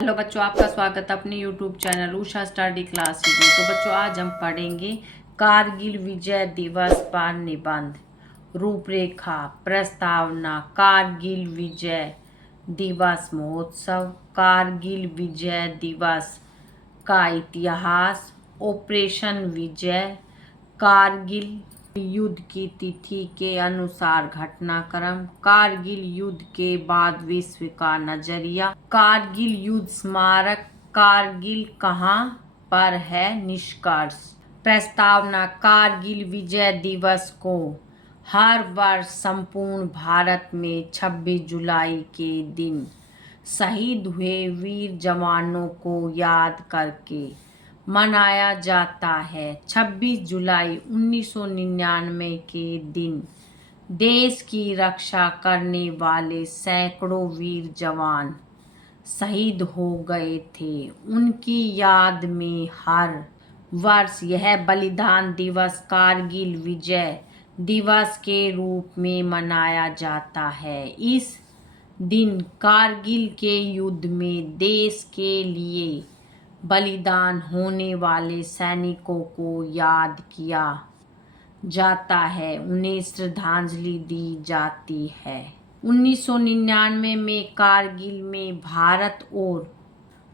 Hello बच्चों, आपका स्वागत है अपने YouTube channel Usha study classes में। तो बच्चों, आज हम पढ़ेंगे कारगिल विजय दिवस पर निबंध। रूपरेखा, प्रस्तावना। कारगिल विजय दिवस महोत्सव, कारगिल विजय दिवस का इतिहास, ऑपरेशन विजय, कारगिल युद्ध की तिथि के अनुसार घटनाक्रम, कारगिल युद्ध के बाद विश्व का नजरिया, कारगिल युद्ध स्मारक, कारगिल कहाँ पर है, निष्कर्ष। प्रस्तावना। कारगिल विजय दिवस को हर वर्ष संपूर्ण भारत में 26 जुलाई के दिन शहीद हुए वीर जवानों को याद करके मनाया जाता है। 26 जुलाई 1999 के दिन देश की रक्षा करने वाले सैकड़ों वीर जवान शहीद हो गए थे। उनकी याद में हर वर्ष यह बलिदान दिवस कारगिल विजय दिवस के रूप में मनाया जाता है। इस दिन कारगिल के युद्ध में देश के लिए बलिदान होने वाले सैनिकों को याद किया जाता है, उन्हें श्रद्धांजलि दी जाती है। 1999 में कारगिल में भारत और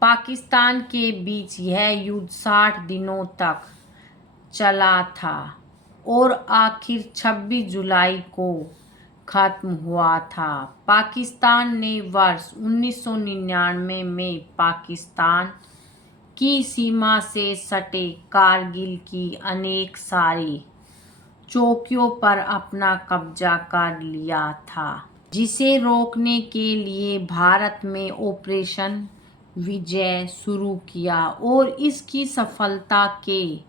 पाकिस्तान के बीच यह युद्ध 60 दिनों तक चला था और आखिर 26 जुलाई को खत्म हुआ था। पाकिस्तान ने वर्ष 1999 में पाकिस्तान की सीमा से सटे कारगिल की अनेक सारी चौकियों पर अपना कब्जा कर लिया था, जिसे रोकने के लिए भारत में ऑपरेशन विजय शुरू किया और इसकी सफलता के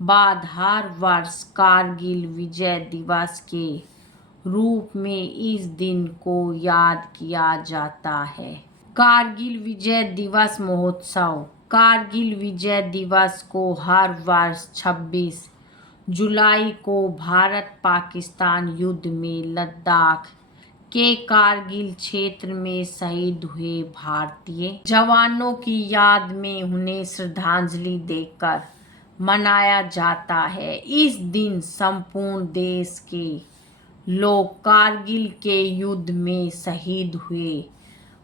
बाद हर वर्ष कारगिल विजय दिवस के रूप में इस दिन को याद किया जाता है। कारगिल विजय दिवस महोत्सव। कारगिल विजय दिवस को हर वर्ष 26 जुलाई को भारत पाकिस्तान युद्ध में लद्दाख के कारगिल क्षेत्र में शहीद हुए भारतीय जवानों की याद में उन्हें श्रद्धांजलि देकर मनाया जाता है। इस दिन संपूर्ण देश के लोग कारगिल के युद्ध में शहीद हुए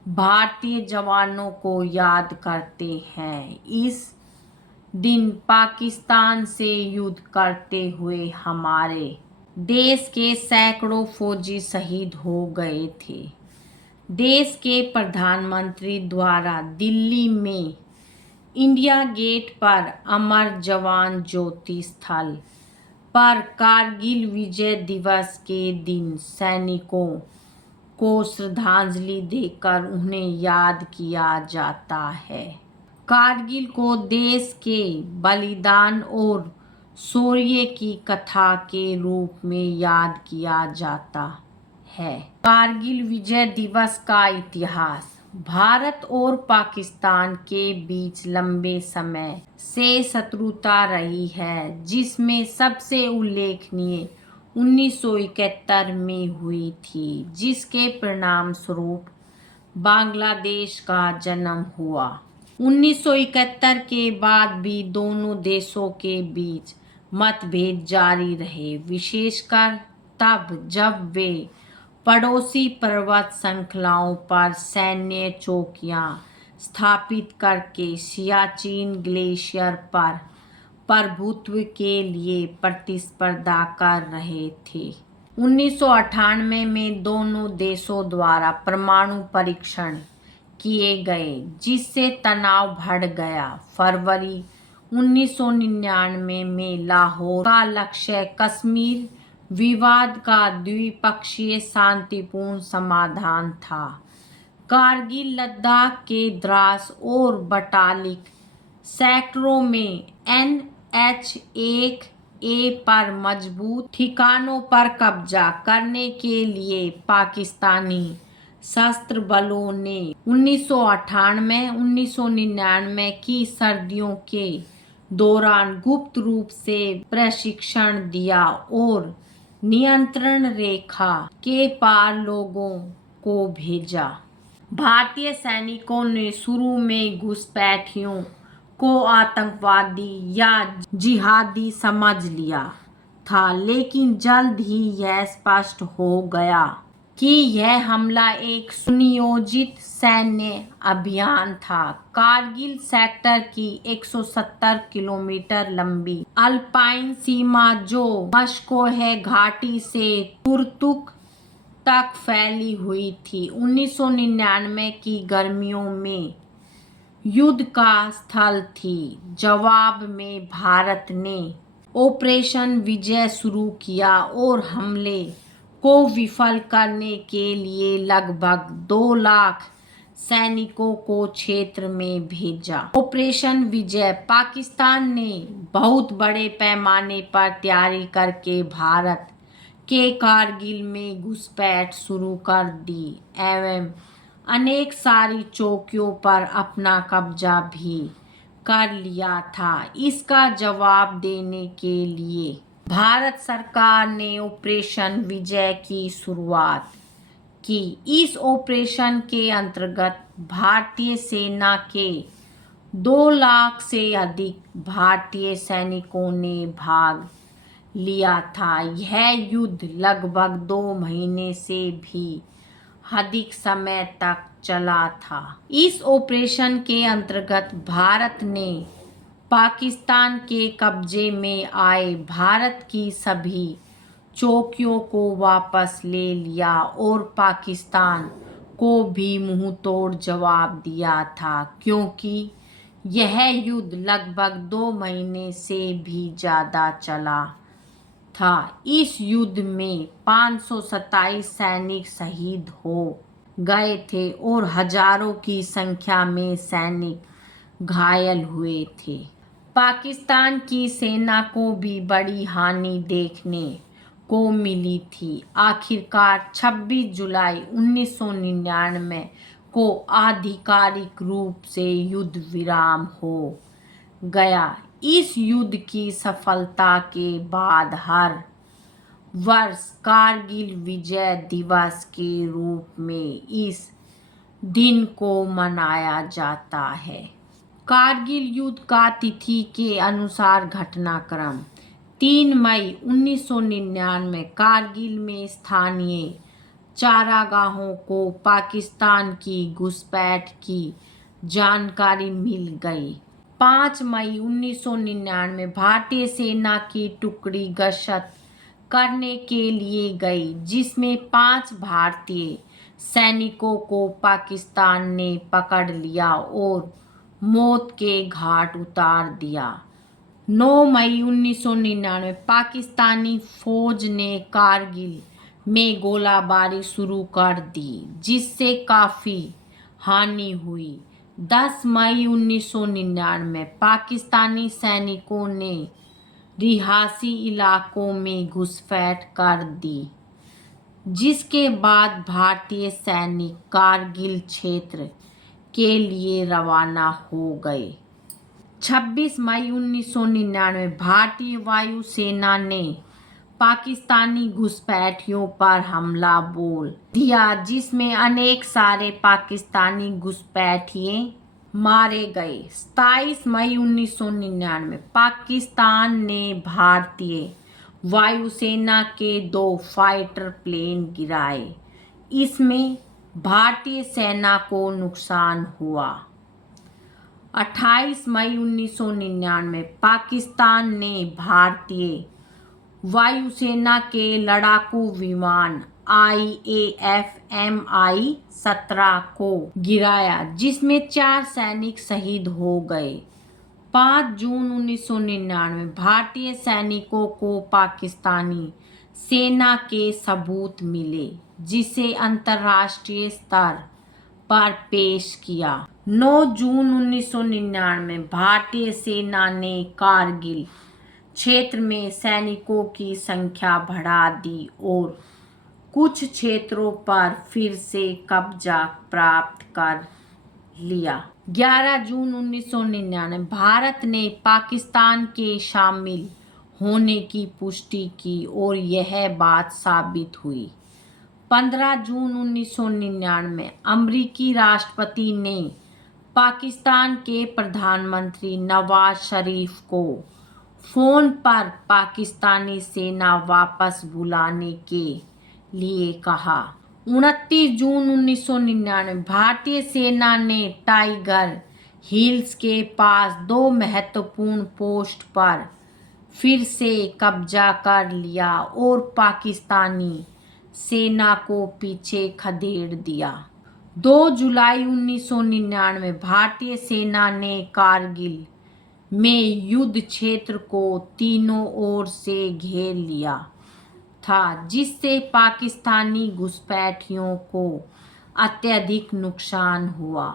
भारतीय जवानों को याद करते हैं। इस दिन पाकिस्तान से युद्ध करते हुए हमारे देश के सैकड़ों फौजी शहीद हो गए थे। देश के प्रधानमंत्री द्वारा दिल्ली में इंडिया गेट पर अमर जवान ज्योति स्थल पर कारगिल विजय दिवस के दिन सैनिकों को श्रद्धांजलि देकर उन्हें याद किया जाता है। कारगिल को देश के बलिदान और शौर्य की कथा के रूप में याद किया जाता है। कारगिल विजय दिवस का इतिहास। भारत और पाकिस्तान के बीच लंबे समय से शत्रुता रही है, जिसमें सबसे उल्लेखनीय 1971 में हुई थी, जिसके परिणाम स्वरूप बांग्लादेश का जन्म हुआ। 1971 के बाद भी दोनों देशों के बीच मतभेद जारी रहे, विशेषकर तब जब वे पड़ोसी पर्वत श्रृंखलाओं पर सैन्य चौकियां स्थापित करके सियाचिन ग्लेशियर पर प्रभुत्व के लिए प्रतिस्पर्धा कर रहे थे। 1998 में दोनों देशों द्वारा परमाणु परीक्षण किए गए, जिससे तनाव बढ़ गया। फरवरी 1999 में लाहौर का लक्ष्य कश्मीर विवाद का द्विपक्षीय शांतिपूर्ण समाधान था। कारगिल लद्दाख के द्रास और बटालिक सेक्टरों में NH-1A पर मजबूत ठिकानों पर कब्जा करने के लिए पाकिस्तानी सशस्त्र बलों ने 1998-1999 की सर्दियों के दौरान गुप्त रूप से प्रशिक्षण दिया और नियंत्रण रेखा के पार लोगों को भेजा। भारतीय सैनिकों ने शुरू में घुसपैठियों को आतंकवादी या जिहादी समझ लिया था, लेकिन जल्द ही यह स्पष्ट हो गया कि यह हमला एक सुनियोजित सैन्य अभियान था। कारगिल सेक्टर की 170 किलोमीटर लंबी अल्पाइन सीमा, जो मस्कोहे घाटी से तुर्तुक तक फैली हुई थी, 1999 की गर्मियों में युद्ध का स्थल थी। जवाब में भारत ने ऑपरेशन विजय शुरू किया और हमले को विफल करने के लिए लगभग 2 लाख सैनिकों को क्षेत्र में भेजा। ऑपरेशन विजय पाकिस्तान ने बहुत बड़े पैमाने पर तैयारी करके भारत के कारगिल में घुसपैठ शुरू कर दी एवं अनेक सारी चौकियों पर अपना कब्जा भी कर लिया था। इसका जवाब देने के लिए भारत सरकार ने ऑपरेशन विजय की शुरुआत की। इस ऑपरेशन के अंतर्गत भारतीय सेना के 2 लाख से अधिक भारतीय सैनिकों ने भाग लिया था। यह युद्ध लगभग 2 महीने से भी अधिक समय तक चला था। इस ऑपरेशन के अंतर्गत भारत ने पाकिस्तान के कब्जे में आए भारत की सभी चौकियों को वापस ले लिया और पाकिस्तान को भी मुंहतोड़ जवाब दिया था, क्योंकि यह युद्ध लगभग 2 महीने से भी ज़्यादा चला था। इस युद्ध में 527 सैनिक शहीद हो गए थे और हजारों की संख्या में सैनिक घायल हुए थे। पाकिस्तान की सेना को भी बड़ी हानि देखने को मिली थी। आखिरकार 26 जुलाई 1999 को आधिकारिक रूप से युद्ध विराम हो गया। इस युद्ध की सफलता के बाद हर वर्ष कारगिल विजय दिवस के रूप में इस दिन को मनाया जाता है। कारगिल युद्ध का तिथि के अनुसार घटनाक्रम 3 मई 1999 कारगिल में स्थानीय चारागाहों को पाकिस्तान की घुसपैठ की जानकारी मिल गई। 5 मई 1999 भारतीय सेना की टुकड़ी गश्त करने के लिए गई, जिसमें 5 भारतीय सैनिकों को पाकिस्तान ने पकड़ लिया और मौत के घाट उतार दिया। 9 मई 1999 पाकिस्तानी फौज ने कारगिल में गोलाबारी शुरू कर दी, जिससे काफ़ी हानि हुई। 10 मई 1999 पाकिस्तानी सैनिकों ने रिहायशी इलाकों में घुसपैठ कर दी, जिसके बाद भारतीय सैनिक कारगिल क्षेत्र के लिए रवाना हो गए। 26 मई 1999 भारतीय वायुसेना ने पाकिस्तानी घुसपैठियों पर हमला बोल दिया, जिसमें अनेक सारे पाकिस्तानी घुसपैठिए मारे गए। 27 मई 1999 पाकिस्तान ने भारतीय वायुसेना के 2 फाइटर प्लेन गिराए। इसमें भारतीय सेना को नुकसान हुआ। 28 मई 1999 पाकिस्तान ने भारतीय वायुसेना के लड़ाकू विमान IAF Mi-17 को गिराया, जिसमें 4 सैनिक शहीद हो गए। 5 जून 1999 भारतीय सैनिकों को पाकिस्तानी सेना के सबूत मिले, जिसे अंतर्राष्ट्रीय स्तर पर पेश किया। 9 जून 1999 भारतीय सेना ने कारगिल क्षेत्र में सैनिकों की संख्या बढ़ा दी और कुछ क्षेत्रों पर फिर से कब्जा प्राप्त कर लिया। 11 जून 1999 भारत ने पाकिस्तान के शामिल होने की पुष्टि की और यह बात साबित हुई। 15 जून 1999 अमेरिकी राष्ट्रपति ने पाकिस्तान के प्रधानमंत्री नवाज शरीफ को फ़ोन पर पाकिस्तानी सेना वापस बुलाने के लिए कहा। 29 जून 1999 भारतीय सेना ने टाइगर हिल्स के पास 2 महत्वपूर्ण पोस्ट पर फिर से कब्जा कर लिया और पाकिस्तानी सेना को पीछे खदेड़ दिया। 2 जुलाई 1999 भारतीय सेना ने कारगिल में युद्ध क्षेत्र को तीनों ओर से घेर लिया था, जिससे पाकिस्तानी घुसपैठियों को अत्यधिक नुकसान हुआ।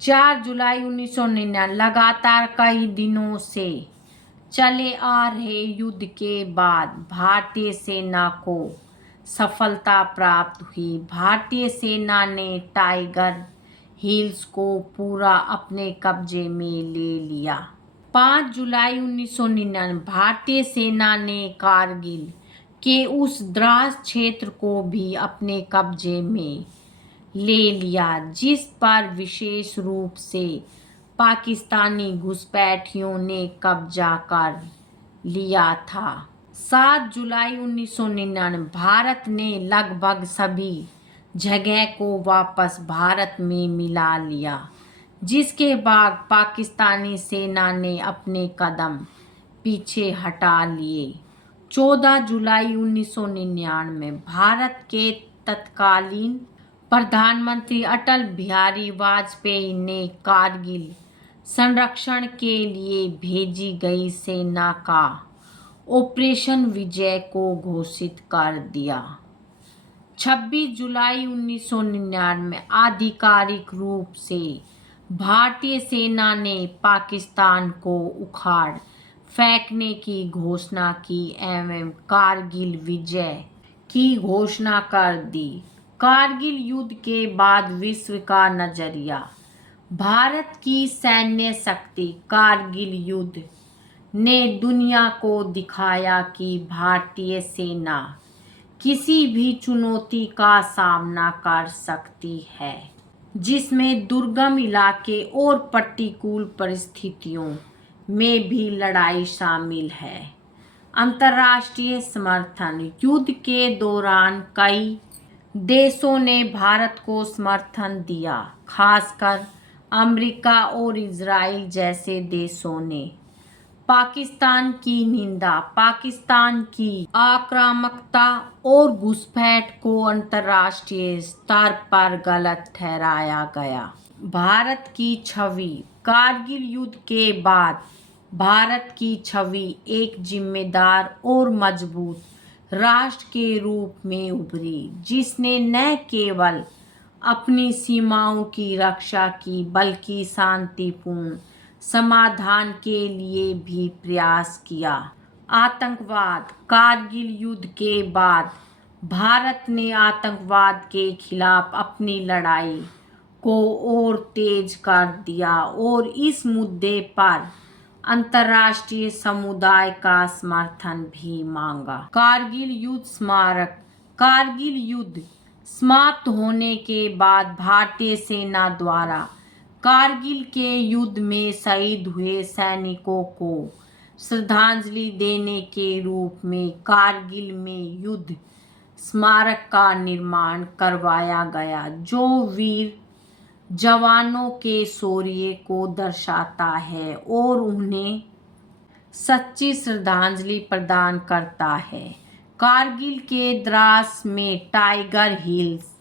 4 जुलाई 1999 लगातार कई दिनों से चले आ रहे युद्ध के बाद भारतीय सेना को सफलता प्राप्त हुई। भारतीय सेना ने टाइगर हिल्स को पूरा अपने कब्जे में ले लिया। 5 जुलाई 1999 भारतीय सेना ने कारगिल के उस द्रास क्षेत्र को भी अपने कब्जे में ले लिया जिस पर विशेष रूप से पाकिस्तानी घुसपैठियों ने कब्जा कर लिया था। 7 जुलाई 1999 भारत ने लगभग सभी जगह को वापस भारत में मिला लिया, जिसके बाद पाकिस्तानी सेना ने अपने कदम पीछे हटा लिए। 14 जुलाई 1999 भारत के तत्कालीन प्रधानमंत्री अटल बिहारी वाजपेयी ने कारगिल संरक्षण के लिए भेजी गई सेना का ऑपरेशन विजय को घोषित कर दिया। 26 जुलाई 1999 आधिकारिक रूप से भारतीय सेना ने पाकिस्तान को उखाड़ फेंकने की घोषणा की एवं कारगिल विजय की घोषणा कर दी। कारगिल युद्ध के बाद विश्व का नजरिया। भारत की सैन्य शक्ति। कारगिल युद्ध ने दुनिया को दिखाया कि भारतीय सेना किसी भी चुनौती का सामना कर सकती है, जिसमें दुर्गम इलाके और प्रतिकूल परिस्थितियों में भी लड़ाई शामिल है। अंतर्राष्ट्रीय समर्थन। युद्ध के दौरान कई देशों ने भारत को समर्थन दिया, खासकर अमेरिका और इजराइल जैसे देशों ने पाकिस्तान की निंदा। पाकिस्तान की आक्रामकता और घुसपैठ को अंतर्राष्ट्रीय स्तर पर गलत ठहराया गया। भारत की छवि। कारगिल युद्ध के बाद भारत की छवि एक जिम्मेदार और मजबूत राष्ट्र के रूप में उभरी, जिसने न केवल अपनी सीमाओं की रक्षा की बल्कि शांतिपूर्ण समाधान के लिए भी प्रयास किया। आतंकवाद। कारगिल युद्ध के बाद भारत ने आतंकवाद के खिलाफ अपनी लड़ाई को और तेज कर दिया और इस मुद्दे पर अंतर्राष्ट्रीय समुदाय का समर्थन भी मांगा। कारगिल युद्ध स्मारक। कारगिल युद्ध समाप्त होने के बाद भारतीय सेना द्वारा कारगिल के युद्ध में शहीद हुए सैनिकों को श्रद्धांजलि देने के रूप में कारगिल में युद्ध स्मारक का निर्माण करवाया गया, जो वीर जवानों के शौर्य को दर्शाता है और उन्हें सच्ची श्रद्धांजलि प्रदान करता है। कारगिल के द्रास में टाइगर हिल्स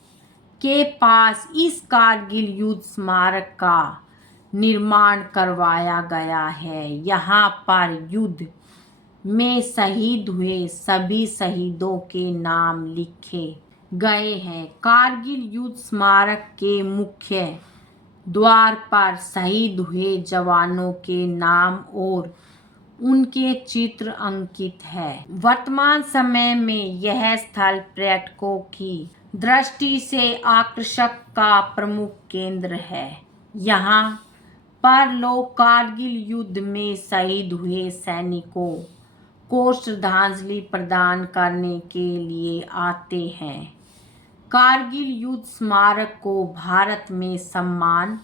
के पास इस कारगिल युद्ध स्मारक का निर्माण करवाया गया है। यहाँ पर युद्ध में शहीद हुए सभी शहीदों के नाम लिखे गए हैं। कारगिल युद्ध स्मारक के मुख्य द्वार पर शहीद हुए जवानों के नाम और उनके चित्र अंकित है। वर्तमान समय में यह स्थल पर्यटकों की दृष्टि से आकर्षक का प्रमुख केंद्र है। यहाँ पर लोग कारगिल युद्ध में शहीद हुए सैनिकों को श्रद्धांजलि प्रदान करने के लिए आते हैं। कारगिल युद्ध स्मारक को भारत में सम्मान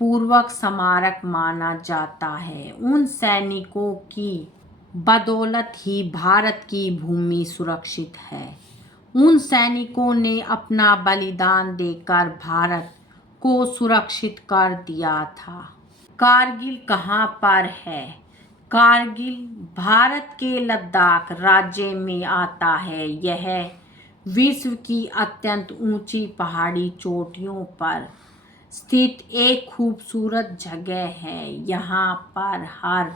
पूर्वक स्मारक माना जाता है। उन सैनिकों की बदौलत ही भारत की भूमि सुरक्षित है। उन सैनिकों ने अपना बलिदान देकर भारत को सुरक्षित कर दिया था। कारगिल कहाँ पर है? कारगिल भारत के लद्दाख राज्य में आता है। यह विश्व की अत्यंत ऊंची पहाड़ी चोटियों पर स्थित एक खूबसूरत जगह है। यहाँ पर हर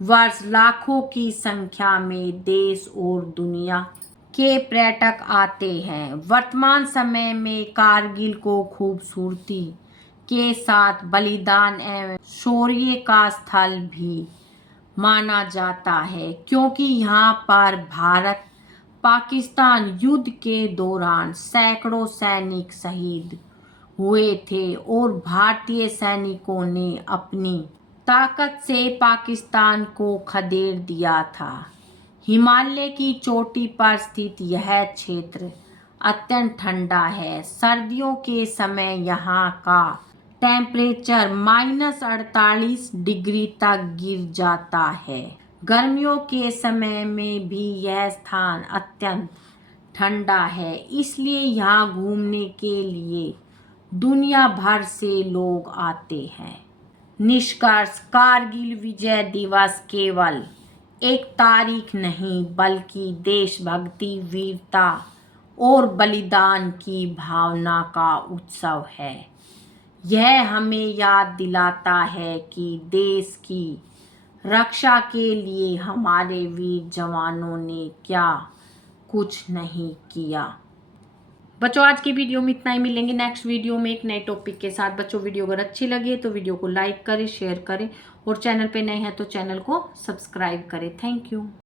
वर्ष लाखों की संख्या में देश और दुनिया के पर्यटक आते हैं। वर्तमान समय में कारगिल को खूबसूरती के साथ बलिदान एवं शौर्य का स्थल भी माना जाता है, क्योंकि यहाँ पर भारत पाकिस्तान युद्ध के दौरान सैकड़ों सैनिक शहीद हुए थे और भारतीय सैनिकों ने अपनी ताकत से पाकिस्तान को खदेड़ दिया था। हिमालय की चोटी पर स्थित यह क्षेत्र अत्यंत ठंडा है। सर्दियों के समय यहाँ का टेम्परेचर -48 डिग्री तक गिर जाता है। गर्मियों के समय में भी यह स्थान अत्यंत ठंडा है, इसलिए यहाँ घूमने के लिए दुनिया भर से लोग आते हैं। निष्कर्ष, कारगिल विजय दिवस केवल एक तारीख नहीं बल्कि देशभक्ति, वीरता और बलिदान की भावना का उत्सव है। यह हमें याद दिलाता है कि देश की रक्षा के लिए हमारे वीर जवानों ने क्या कुछ नहीं किया। बच्चों, आज की वीडियो में इतना ही। मिलेंगे नेक्स्ट वीडियो में एक नए टॉपिक के साथ। बच्चों, वीडियो अगर अच्छी लगे तो वीडियो को लाइक करें, शेयर करें और चैनल पे नए हैं तो चैनल को सब्सक्राइब करें। Thank you.